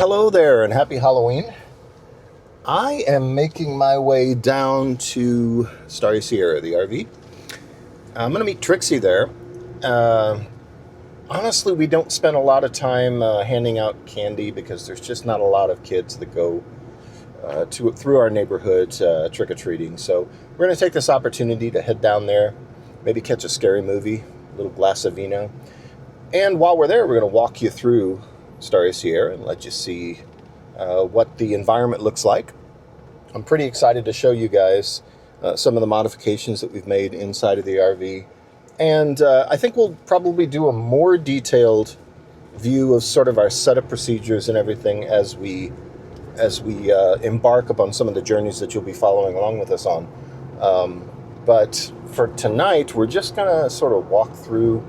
hello there and happy Halloween. I am making my way down to Starry Sierra, the RV. I'm going to meet Trixy there. Honestly, we don't spend a lot of time handing out candy because there's just not a lot of kids that go through our neighborhood trick-or-treating. So we're going to take this opportunity to head down there, maybe catch a scary movie, a little glass of vino. And while we're there, we're going to walk you through Starry Sierra and let you see what the environment looks like. I'm pretty excited to show you guys some of the modifications that we've made inside of the RV. And I think we'll probably do a more detailed view of sort of our setup procedures and everything as we embark upon some of the journeys that you'll be following along with us on. But for tonight, we're just going to sort of walk through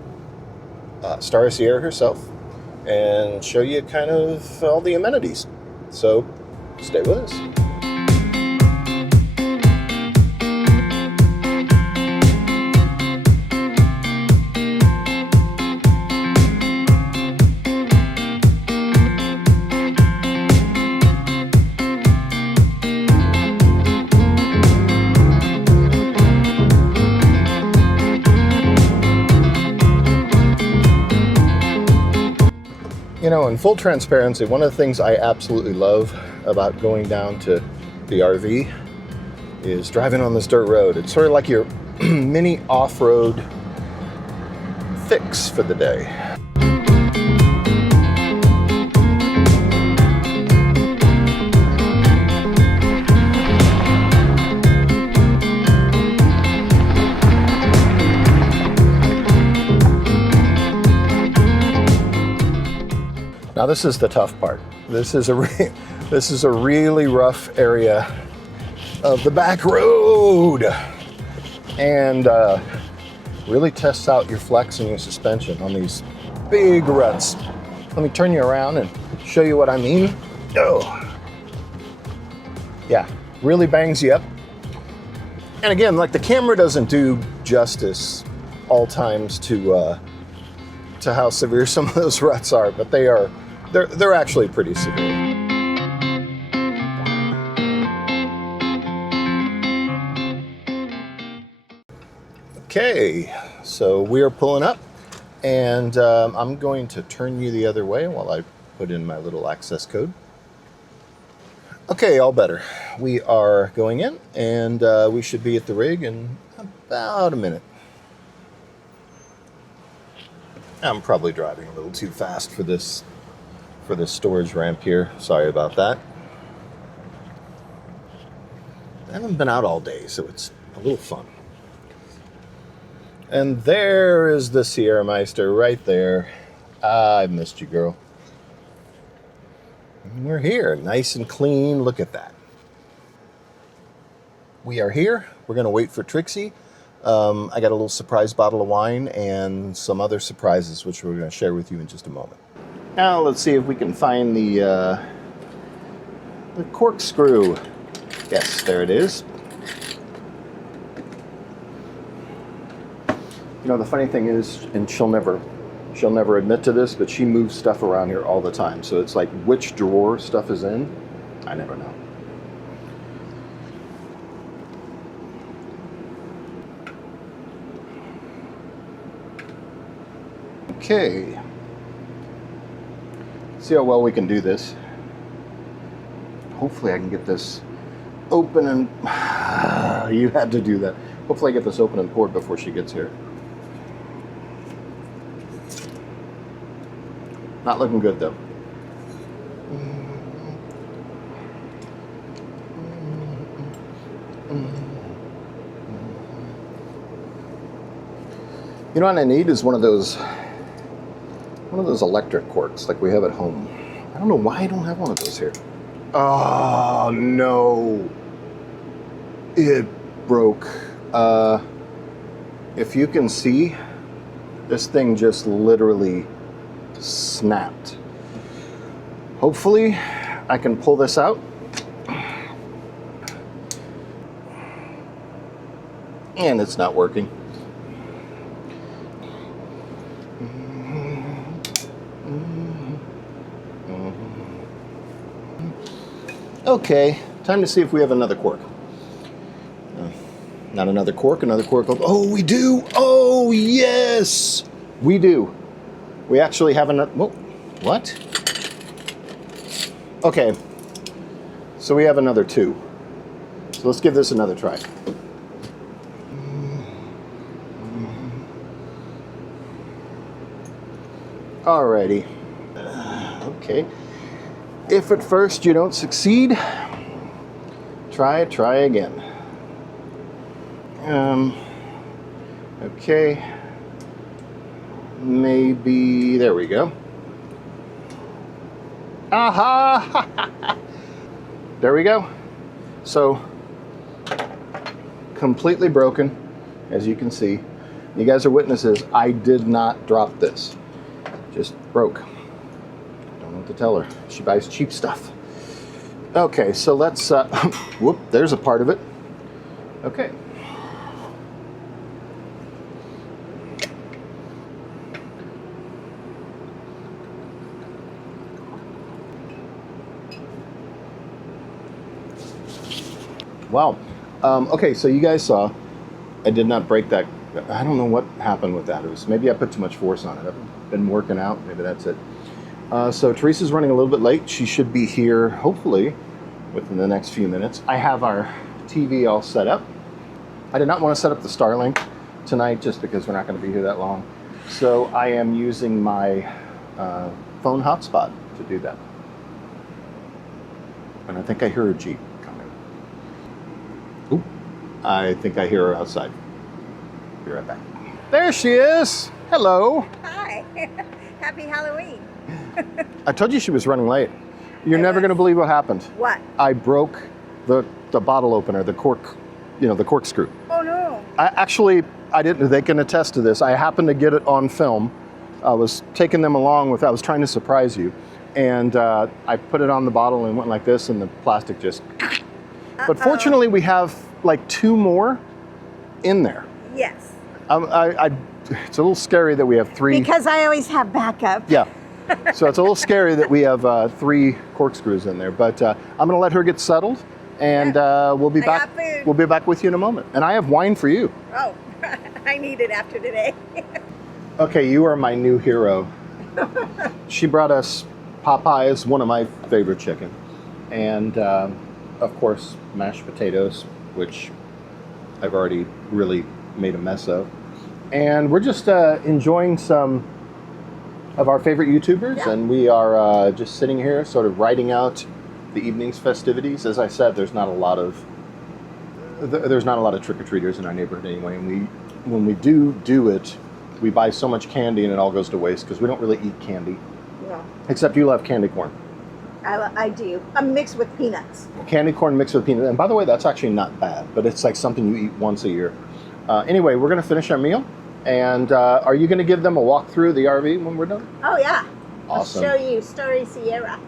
Starry Sierra herself and show you kind of all the amenities. So stay with us. You know, in full transparency, one of the things I absolutely love about going down to the RV is driving on this dirt road. It's sort of like your mini off-road fix for the day. Now this is the tough part. This is a really rough area of the back road, and really tests out your flex and your suspension on these big ruts. Let me turn you around and show you what I mean. Oh, yeah, really bangs you up. And again, like the camera doesn't do justice all times to how severe some of those ruts are, but they're actually pretty severe. Okay, so we are pulling up, and I'm going to turn you the other way while I put in my little access code. Okay, all better. We are going in, and we should be at the rig in about a minute. I'm probably driving a little too fast for this storage ramp here. Sorry about that. I haven't been out all day, so it's a little fun. And there is the Sierra Meister right there. I missed you, girl. And we're here, nice and clean. Look at that. We are here. We're going to wait for Trixy. I got a little surprise bottle of wine and some other surprises, which we're going to share with you in just a moment. Now let's see if we can find the corkscrew. Yes, there it is. You know, the funny thing is, and she'll never admit to this, but she moves stuff around here all the time. So it's like which drawer stuff is in, I never know. Okay. See how well we can do this. Hopefully I can get this open and... you had to do that. Hopefully I get this open and poured before she gets here. Not looking good though. You know what I need is one of those electric corks like we have at home. I don't know why I don't have one of those here. Oh no, it broke. If you can see, this thing just literally snapped. Hopefully I can pull this out. And it's not working. Okay, time to see if we have another cork. Not another cork, another cork. Oh, we do. Oh, yes, we do. We actually have another. Whoa, what? Okay, so we have another 2. So let's give this another try. Alrighty. Okay. If at first you don't succeed, try again. Okay. Maybe, there we go. Aha! There we go. So, completely broken, as you can see. You guys are witnesses. I did not drop this. Just broke. Don't know what to tell her. She buys cheap stuff. Okay, so let's, whoop, there's a part of it. Okay. Wow. Okay, so you guys saw I did not break that. I don't know what happened with that. It was maybe I put too much force on it. I've been working out. Maybe that's it. So Teresa's running a little bit late. She should be here hopefully within the next few minutes. I have our TV all set up. I did not want to set up the Starlink tonight just because we're not going to be here that long. So I am using my phone hotspot to do that. And I think I hear a Jeep coming. Oop, I think I hear her outside. Be right back. There she is. Hello. Hi. Happy Halloween. I told you she was running late. You're never going to believe what happened. What? I broke the bottle opener, the cork, the corkscrew. Oh no. I didn't, they can attest to this. I happened to get it on film. I was taking them along with, I was trying to surprise you. And I put it on the bottle and went like this and the plastic just, But fortunately we have like 2 more in there. Yes. It's a little scary that we have 3. Because I always have backup. Yeah. So it's a little scary that we have 3 corkscrews in there, but I'm going to let her get settled, and we'll be back. We'll be back with you in a moment. And I have wine for you. Oh, I need it after today. Okay, you are my new hero. She brought us Popeyes, one of my favorite chicken, and of course mashed potatoes, which I've already really made a mess of. And we're just enjoying some of our favorite YouTubers, yeah. And we are just sitting here sort of writing out the evening's festivities. As I said, there's not a lot of trick-or-treaters in our neighborhood anyway, and when we do it, we buy so much candy and it all goes to waste because we don't really eat candy. No. Except you love candy corn. I do. I'm mixed with peanuts. Candy corn mixed with peanuts. And by the way, that's actually not bad, but it's like something you eat once a year. Anyway, we're going to finish our meal. And are you going to give them a walk through the RV when we're done? Oh, yeah. Awesome. I'll show you Starry Sierra.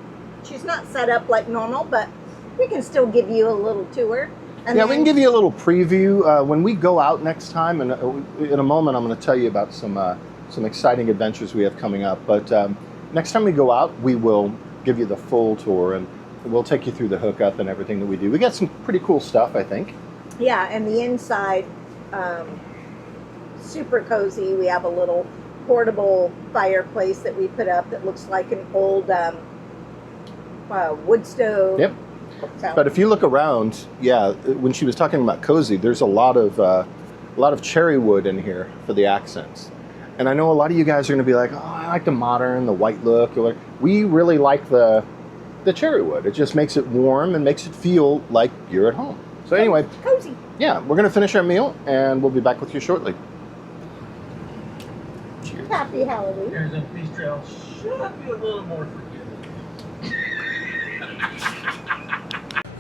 She's not set up like normal, but we can still give you a little tour. And yeah, we can give you a little preview. When we go out next time, and in a moment I'm going to tell you about some exciting adventures we have coming up. But next time we go out, we will give you the full tour, and we'll take you through the hookup and everything that we do. We got some pretty cool stuff, I think. Yeah, and the inside, super cozy. We have a little portable fireplace that we put up that looks like an old wood stove. Yep. So. But if you look around, yeah, when she was talking about cozy, there's a lot of cherry wood in here for the accents. And I know a lot of you guys are going to be like, oh, I like the modern, the white look. We really like the cherry wood. It just makes it warm and makes it feel like you're at home. So anyway, cozy. Yeah, we're going to finish our meal and we'll be back with you shortly. Cheers. Happy Halloween. Here's a beef trail. Should be a little more forgiving.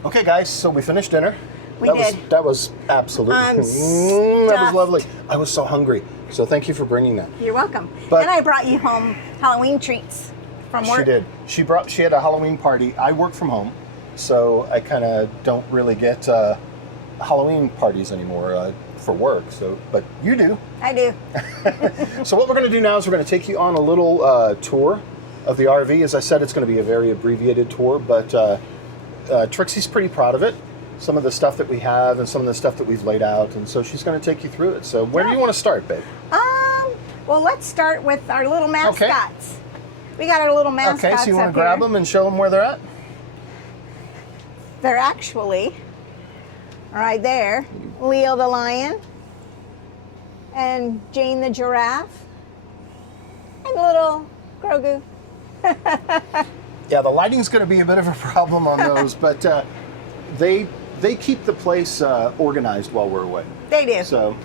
Okay, guys, so we finished dinner. We did. That was absolutely, that was lovely. I was so hungry, so thank you for bringing that. You're welcome. But, and I brought you home Halloween treats from work. She did. She had a Halloween party. I work from home, so I kind of don't really get Halloween parties anymore for work. So, but you do. I do. So what we're going to do now is we're going to take you on a little tour of the RV. As I said, it's going to be a very abbreviated tour, but Trixie's pretty proud of it. Some of the stuff that we have and some of the stuff that we've laid out, and so she's going to take you through it. So where do you want to start, babe? Well, let's start with our little mascots. We got our little mascots. Okay, so you want to grab them and show them where they're at? They're actually right there. Leo the lion, and Jane the giraffe, and little Grogu. Yeah, the lighting's going to be a bit of a problem on those, but they keep the place organized while we're away. They do. So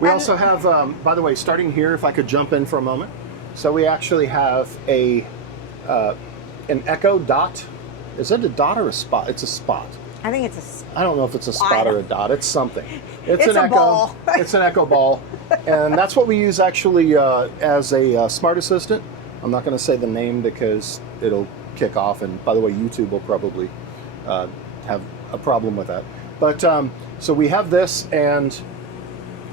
we also have, by the way, starting here, if I could jump in for a moment. So we actually have an Echo Dot. Is it a dot or a spot? It's a spot. I think it's I don't know if it's a spot or a dot. It's something. It's an a Echo ball. It's an Echo ball, and that's what we use actually as a smart assistant. I'm not going to say the name because it'll kick off, and by the way, YouTube will probably have a problem with that. But so we have this, and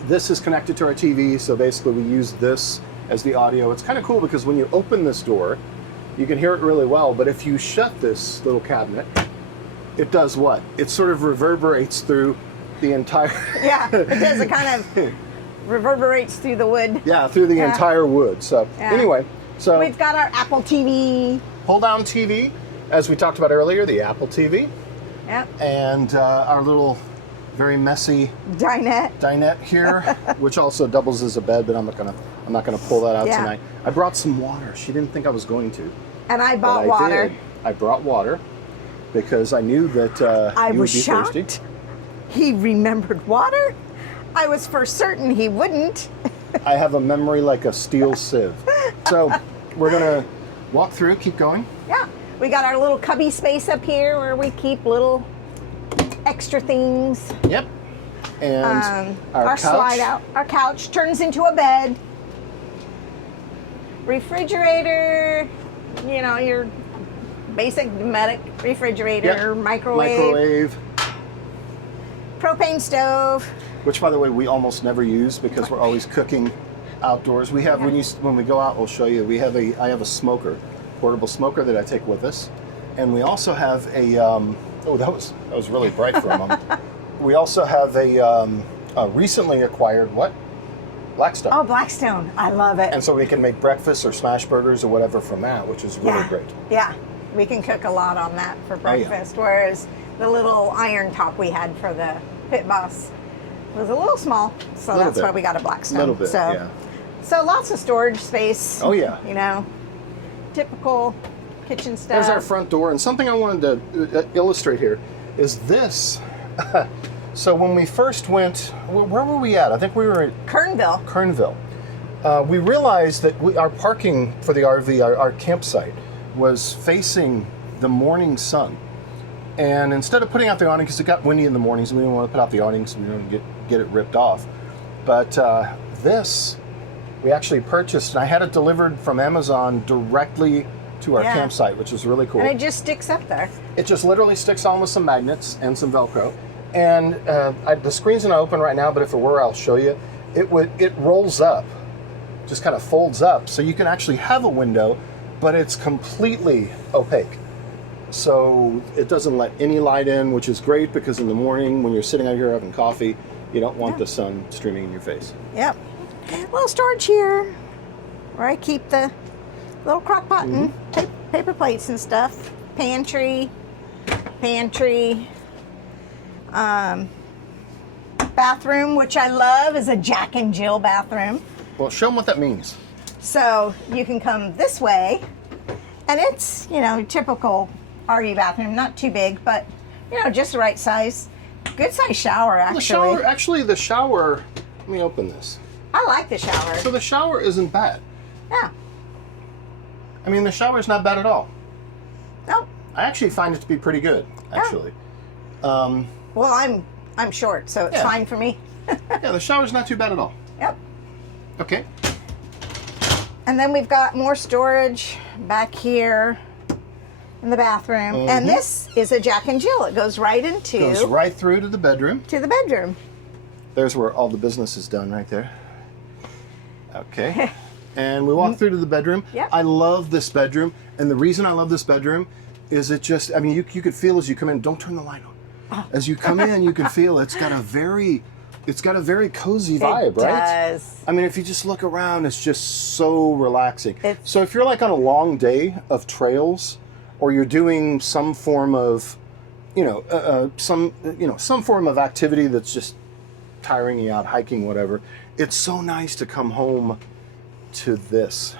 this is connected to our TV. So basically, we use this as the audio. It's kind of cool because when you open this door, you can hear it really well. But if you shut this little cabinet, it does what? It sort of reverberates through the entire... Yeah, it does. It kind of reverberates through the wood. Yeah, through the entire wood. So anyway, so... We've got our Apple TV. Pull-down TV, as we talked about earlier, the Apple TV. Yep. And our little, very messy... dinette here, which also doubles as a bed, but I'm not gonna pull that out Yeah. tonight. I brought some water. She didn't think I was going to. And I but bought water. Did. I brought water because I knew that I you was would be shocked. thirsty. He remembered water. I was for certain he wouldn't. I have a memory like a steel sieve. So we're gonna walk through, keep going. Yeah. We got our little cubby space up here where we keep little extra things. Yep. And our couch. Slide out. Our couch turns into a bed. Refrigerator, you know, your basic domestic refrigerator, microwave, propane stove. Which, by the way, we almost never use because we're always cooking outdoors. We have when we go out, we'll show you. I have a smoker, portable smoker that I take with us, and we also have a. Oh, that was really bright for a moment. We also have a recently acquired Blackstone. Oh, Blackstone! I love it. And so we can make breakfast or smash burgers or whatever from that, which is really great. Yeah, we can cook a lot on that for breakfast. Whereas the little iron top we had for the Pit Boss was a little small, so that's why we got a Blackstone. A little bit, So lots of storage space. Oh yeah. You know, typical kitchen stuff. There's our front door, and something I wanted to illustrate here is this. So when we first went, where were we at? I think we were at Kernville. We realized that our parking for the RV, our campsite, was facing the morning sun. And instead of putting out the awning, because it got windy in the mornings, and we didn't want to put out the awning so we didn't get it ripped off. But this, we actually purchased, and I had it delivered from Amazon directly to our campsite, which is really cool. And it just sticks up there. It just literally sticks on with some magnets and some Velcro. And the screen's not open right now, but if it were, I'll show you. It rolls up, just kind of folds up, so you can actually have a window, but it's completely opaque. So it doesn't let any light in, which is great because in the morning when you're sitting out here having coffee, you don't want the sun streaming in your face. Yep. Little storage here where I keep the little crock pot and paper plates and stuff. Pantry. Bathroom, which I love, is a Jack and Jill bathroom. Well, show them what that means. So you can come this way, and it's, you know, typical RV bathroom, not too big, but, you know, just the right size. Good size shower, actually. The shower, let me open this. I like the shower. So the shower isn't bad. Yeah. I mean, the shower's not bad at all. Nope. I actually find it to be pretty good, actually. Well, I'm short, so it's fine for me. Yeah, the shower's not too bad at all. Yep. Okay. And then we've got more storage back here in the bathroom. And this is a Jack and Jill. It goes right into... Goes right through to the bedroom. To the bedroom. There's where all the business is done right there. Okay. And we walk through to the bedroom. Yep. I love this bedroom. And the reason I love this bedroom is it just, I mean, you could feel as you come in, don't turn the light on. As you come in, you can feel it's got a very cozy vibe, It right? does. I mean, if you just look around, it's just so relaxing. So if you're like on a long day of trails, or you're doing some form of, some form of activity that's just tiring you out, hiking, whatever, it's so nice to come home to this.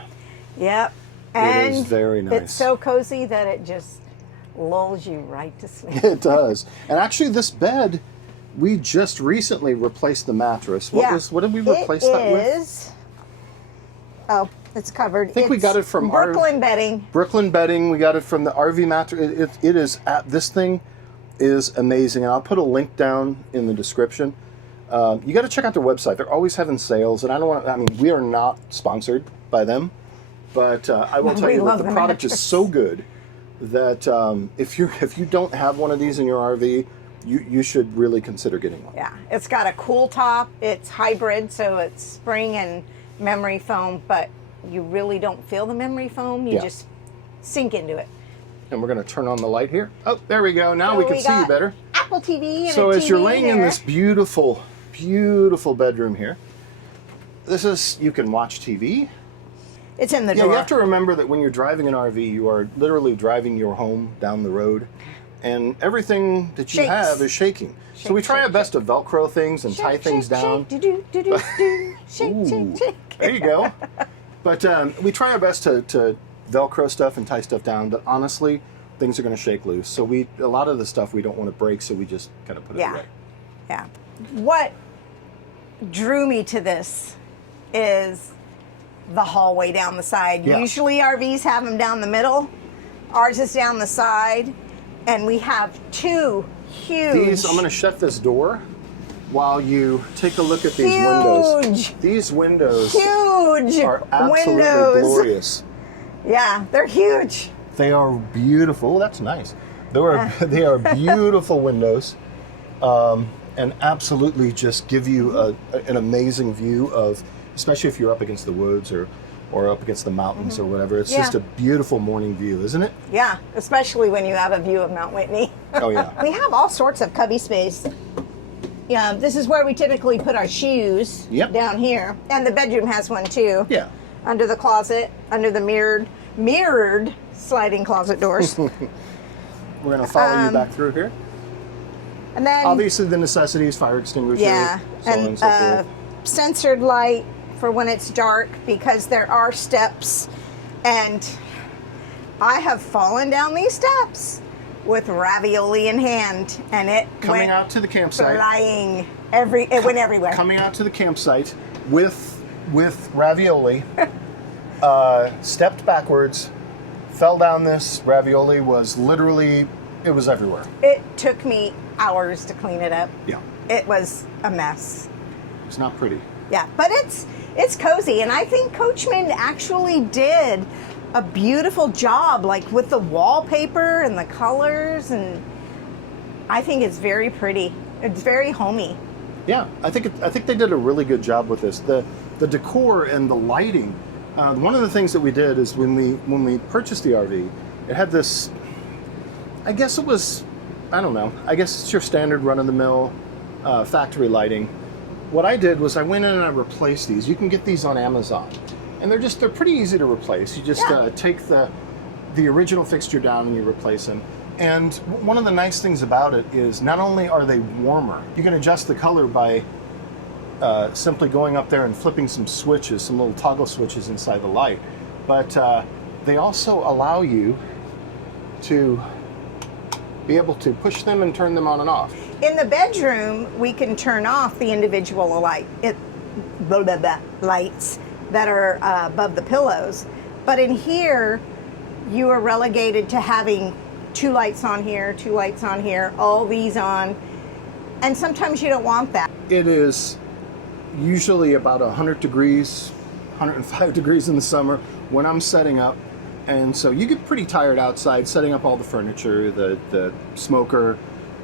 Yep. It And is very nice. it's so cozy that it just lulls you right to sleep. It does. And actually, this bed, we just recently replaced the mattress. What did we replace that with? Oh, it's covered. I think we got it from Brooklyn bedding. Brooklyn bedding. We got it from the RV mattress. It is this thing is amazing, and I'll put a link down in the description. You got to check out their website. They're always having sales, and I mean, we are not sponsored by them, but I will tell you that the product is so good that if you don't have one of these in your RV, you should really consider getting one. Yeah, it's got a cool top. It's hybrid, so it's spring and memory foam, but you really don't feel the memory foam. You just sink into it. And we're going to turn on the light here. Oh, there we go. Now So we can see you better. Apple TV and So a as TV you're laying in here. this beautiful, beautiful bedroom here, you can watch TV. It's in the Yeah, drawer. you have to remember that when you're driving an RV, you are literally driving your home down the road, and everything that you Shakes. have is shaking. So we try our best to Velcro things and tie things down. Shake, do-do-do-do-do. Shake, Ooh, shake, shake. there you go. But we try our best to Velcro stuff and tie stuff down, but honestly, things are going to shake loose. So a lot of the stuff we don't want to break, so we just kind of put it away. Yeah. What drew me to this is the hallway down the side. Yeah. Usually RVs have them down the middle. Ours is down the side, and we have two huge. I'm going to shut this door while you take a look at these windows. These windows huge are absolutely windows. glorious. Yeah, they're huge. They are beautiful. That's nice. They are beautiful windows, and absolutely just give you an amazing view of, especially if you're up against the woods or up against the mountains or whatever. It's just a beautiful morning view, isn't it? Yeah, especially when you have a view of Mount Whitney. Oh yeah. We have all sorts of cubby space. Yeah, this is where we typically put our shoes. Yep. Down here, and the bedroom has one too. Yeah. Under the closet, under the mirrored sliding closet doors. We're going to follow you back through here. And then Obviously, the necessities: fire extinguisher, so on and so forth. Censored light for when it's dark, because there are steps, and I have fallen down these steps with ravioli in hand, and it Coming went out to the campsite. flying. It went everywhere. Coming out to the campsite with ravioli, stepped backwards, fell down this. Ravioli was literally, it was everywhere. It took me hours to clean it up. Yeah. It was a mess. It's not pretty. Yeah, but it's cozy, and I think Coachman actually did a beautiful job, like with the wallpaper and the colors, and I think it's very pretty. It's very homey. Yeah, I think they did a really good job with this. The decor and the lighting. One of the things that we did is when we purchased the RV, it had this. I guess it was, I don't know. I guess it's your standard run-of-the-mill factory lighting. What I did was I went in and I replaced these. You can get these on Amazon, and they're pretty easy to replace. You just take the original fixture down and you replace them. And one of the nice things about it is not only are they warmer, you can adjust the color by simply going up there and flipping some switches, some little toggle switches inside the light. But they also allow you to be able to push them and turn them on and off. In the bedroom, we can turn off the individual lights that are above the pillows. But in here, you are relegated to having 2 lights on here, 2 lights on here, all these on. And sometimes you don't want that. It is usually about 100 degrees, 105 degrees in the summer when I'm setting up. And so you get pretty tired outside setting up all the furniture, the smoker,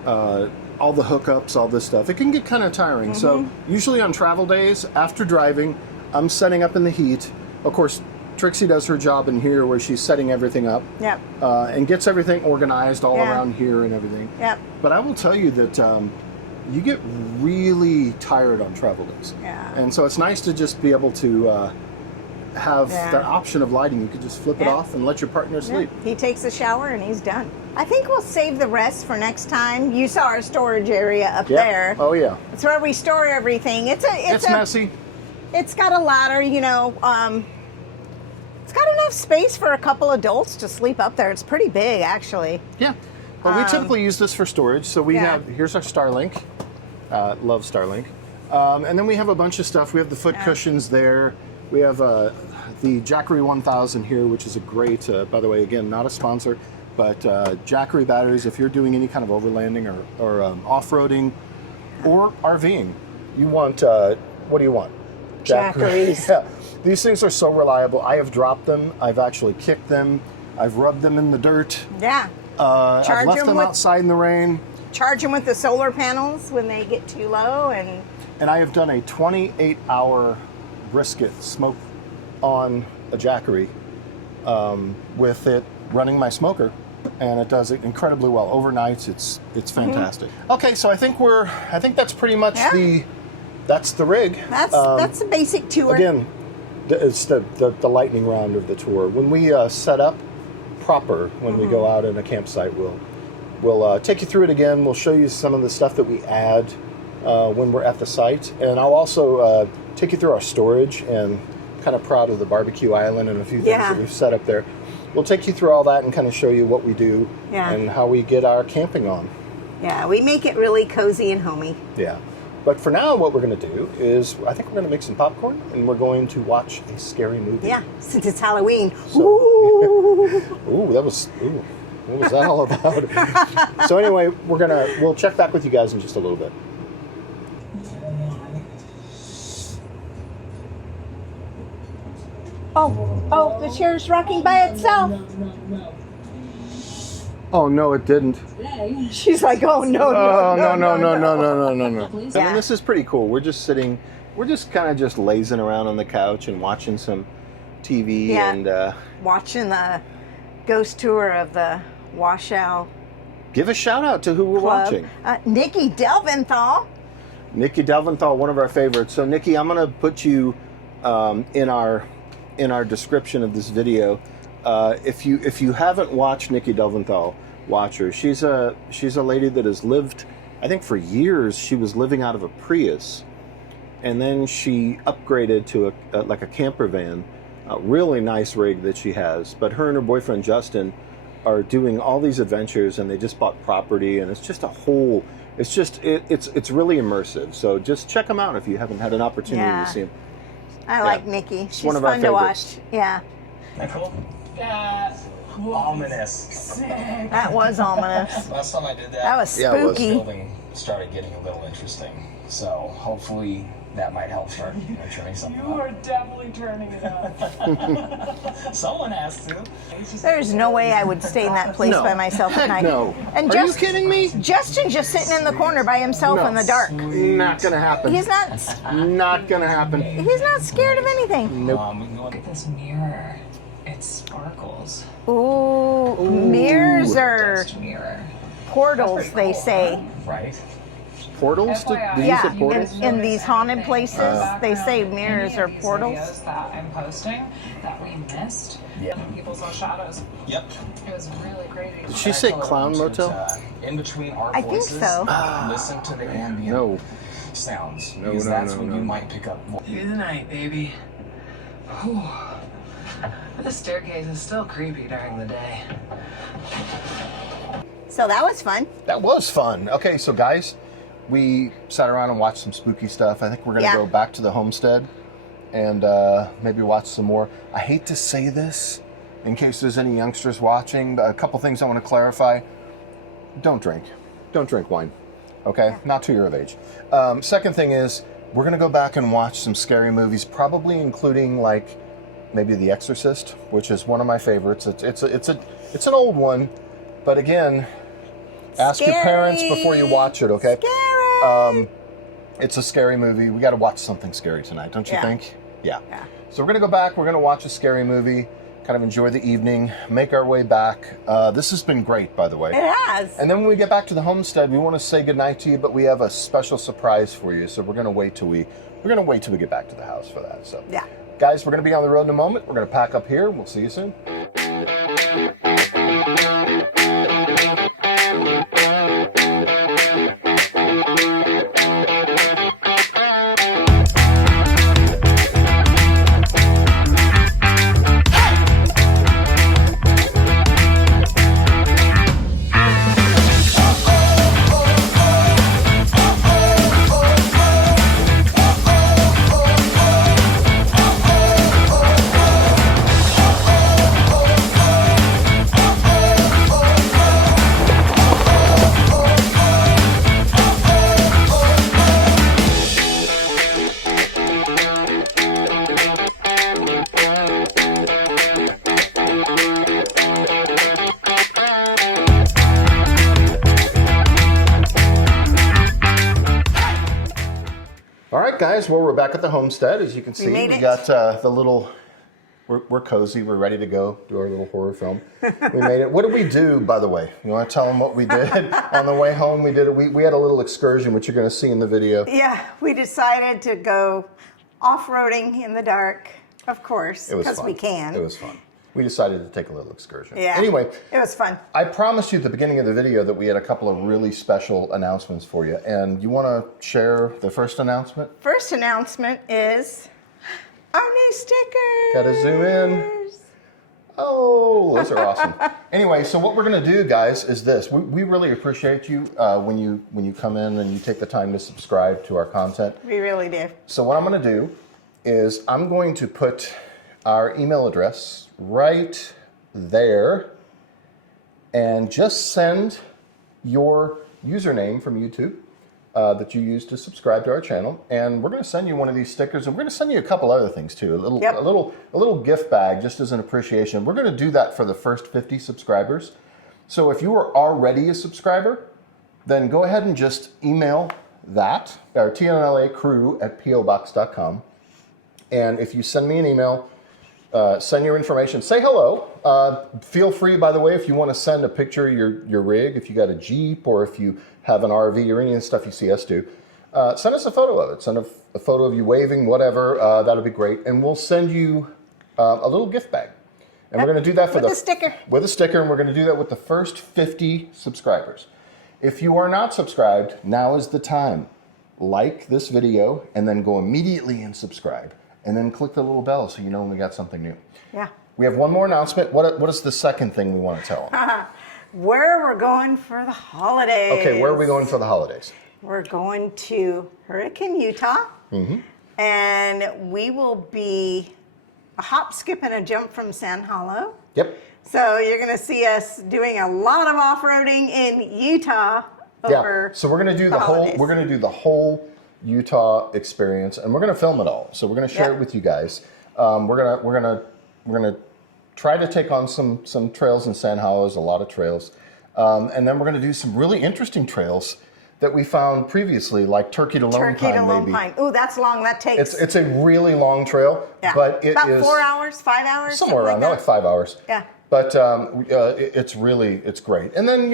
all the hookups, all this stuff. It can get kind of tiring. So usually on travel days, after driving, I'm setting up in the heat. Of course, Trixie does her job in here where she's setting everything up. Yep. And gets everything organized all around here and everything. Yep. But I will tell you that you get really tired on travel days. Yeah. And so it's nice to just be able to have that option of lighting. You could just flip it off and let your partner sleep. He takes a shower and he's done. I think we'll save the rest for next time. You saw our storage area up there. Oh yeah. It's where we store everything. It's messy. It's got a ladder, you know. It's got enough space for a couple adults to sleep up there. It's pretty big, actually. Yeah. Well, we typically use this for storage. So we have, here's our Starlink. Love Starlink. And then we have a bunch of stuff. We have the foot cushions there. We have the Jackery 1000 here, which is a great, by the way, again, not a sponsor, but Jackery batteries, if you're doing any kind of overlanding or off-roading or RVing, you want, what do you want? Jackeries. Yeah. These things are so reliable. I have dropped them. I've actually kicked them. I've rubbed them in the dirt. Yeah. I've left them outside in the rain. Charge them with the solar panels when they get too low. And I have done a 28-hour brisket smoke on a Jackery with it running my smoker, and it does it incredibly well. Overnight, it's fantastic. Okay, so I think that's pretty much that's the rig. That's a basic tour. Again, it's the lightning round of the tour. When we set up proper, when we go out in a campsite, we'll take you through it again. We'll show you some of the stuff that we add when we're at the site, and I'll also take you through our storage. And kind of proud of the barbecue island and a few things that we've set up there. We'll take you through all that and kind of show you what we do and how we get our camping on. Yeah, we make it really cozy and homey. Yeah. But for now, what we're going to do is, I think we're going to make some popcorn, and we're going to watch a scary movie. Yeah, since it's Halloween. So, ooh, what was that all about? So anyway, we'll check back with you guys in just a little bit. Oh, the chair's rocking by itself. Oh no, it didn't. She's like, oh no. I mean, this is pretty cool. We're just kind of just lazing around on the couch and watching some TV and watching the ghost tour of the washout. Give a shout out to who we're watching. Nikki Delventhal. Nikki Delventhal, one of our favorites. So Nikki, I'm going to put you in our description of this video. If you haven't watched Nikki Delventhal, watch her. She's a lady that has lived, I think for years she was living out of a Prius, and then she upgraded to like a camper van, a really nice rig that she has. But her and her boyfriend Justin are doing all these adventures, and they just bought property, and it's just it's really immersive. So just check them out if you haven't had an opportunity to see them. I like Nikki. She's one of our fun to favorites. watch. Yeah. Cool. Yeah. Ominous. That was ominous. Last time I did that, That was Yeah, it was. spooky. building started getting a little interesting. So hopefully that might help start turning something You are up. definitely turning it up. Someone has to. There's no way I would stay in that place by myself at night. No. And Are you kidding me? Justin just sitting in the corner by himself in the dark. Not gonna happen. He's not. Not gonna happen. He's not scared of anything. Nope. Look at this mirror. It sparkles. Ooh, mirrors are Just mirror. portals, they say. Right? Portals? Did you Yeah, say portals? in these haunted places, they say mirrors are portals. Videos that I'm posting that we missed. Yeah. People saw shadows. Yep. It was really crazy. Did she say clown motel? In between our I think voices, so. listen to the ambient No. sounds. No, because no, that's no, when no. you might pick up. Through the night, baby. Whew. This staircase is still creepy during the day. So that was fun. That was fun. Okay, so guys, we sat around and watched some spooky stuff. I think we're gonna go back to the homestead and maybe watch some more. I hate to say this in case there's any youngsters watching, but a couple things I want to clarify. Don't drink wine. Okay, not till you're of age. Second thing is, we're gonna go back and watch some scary movies, probably including like maybe The Exorcist, which is one of my favorites. It's an old one, but again, ask your parents before you watch it. Okay. Scary. It's a scary movie. We got to watch something scary tonight, don't you think? Yeah. So we're going to go back. We're going to watch a scary movie, kind of enjoy the evening, make our way back. This has been great, by the way. It has. And then when we get back to the homestead, we want to say goodnight to you, but we have a special surprise for you. So we're going to wait till we get back to the house for that. So Yeah. guys, we're going to be on the road in a moment. We're going to pack up here. We'll see you soon. All right, guys. Well, we're back at the homestead. As you can see, made we it. got the little. We're cozy. We're ready to go do our little horror film. We made it. What did we do, by the way? You want to tell them what we did on the way home? We did. We had a little excursion, which you're going to see in the video. Yeah, we decided to go off-roading in the dark, of course, It was because fun. we can. It was fun. We decided to take a little excursion. Yeah. Anyway, It was fun. I promised you at the beginning of the video that we had a couple of really special announcements for you, and you want to share the first announcement? First announcement is our new stickers. Gotta zoom in. Oh, those are awesome. Anyway, so what we're gonna do, guys, is this. We really appreciate you when you come in and you take the time to subscribe to our content. We really do. So what I'm gonna do is I'm going to put our email address right there and just send your username from YouTube that you use to subscribe to our channel, and we're going to send you one of these stickers, and we're going to send you a couple other things too. A little gift bag just as an appreciation. We're going to do that for the first 50 subscribers. So if you are already a subscriber, then go ahead and just email that, our TNLACrew at pobox.com. And if you send me an email, send your information, say hello. Feel free, by the way, if you want to send a picture of your rig, if you got a Jeep or if you have an RV or any of the stuff you see us do, send us a photo of it. Send a photo of you waving, whatever. That'll be great. And we'll send you a little gift bag. And we're going to do that for With a sticker. With a sticker, and we're going to do that with the first 50 subscribers. If you are not subscribed, now is the time. Like this video and then go immediately and subscribe. And then click the little bell so you know when we got something new. Yeah. We have one more announcement. What is the second thing we want to tell them? Where we're going for the holidays. Okay, where are we going for the holidays? We're going to Hurricane, Utah. Mm-hmm. And we will be a hop, skip, and a jump from San Hollow. Yep. So you're going to see us doing a lot of off-roading in Utah over So we're going to do the holidays. whole Utah experience, and we're going to film it all. So we're going to share it with you guys. We're gonna try to take on some trails in San Hollow, a lot of trails, and then we're going to do some really interesting trails that we found previously, like Turkey to Lone Pine. Oh, that's long. That takes. It's a really long trail, but it about is 4 hours, 5 hours, somewhere around there, like 5 hours. Yeah. But it's great. And then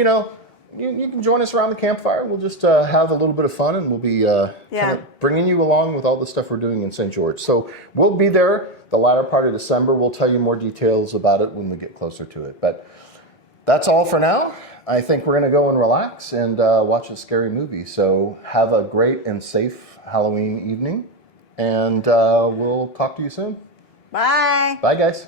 you can join us around the campfire. We'll just have a little bit of fun, and we'll be kind of bringing you along with all the stuff we're doing in St. George. So we'll be there the latter part of December. We'll tell you more details about it when we get closer to it. But that's all for now. I think we're going to go and relax and watch a scary movie. So have a great and safe Halloween evening, and we'll talk to you soon. Bye. Bye, guys.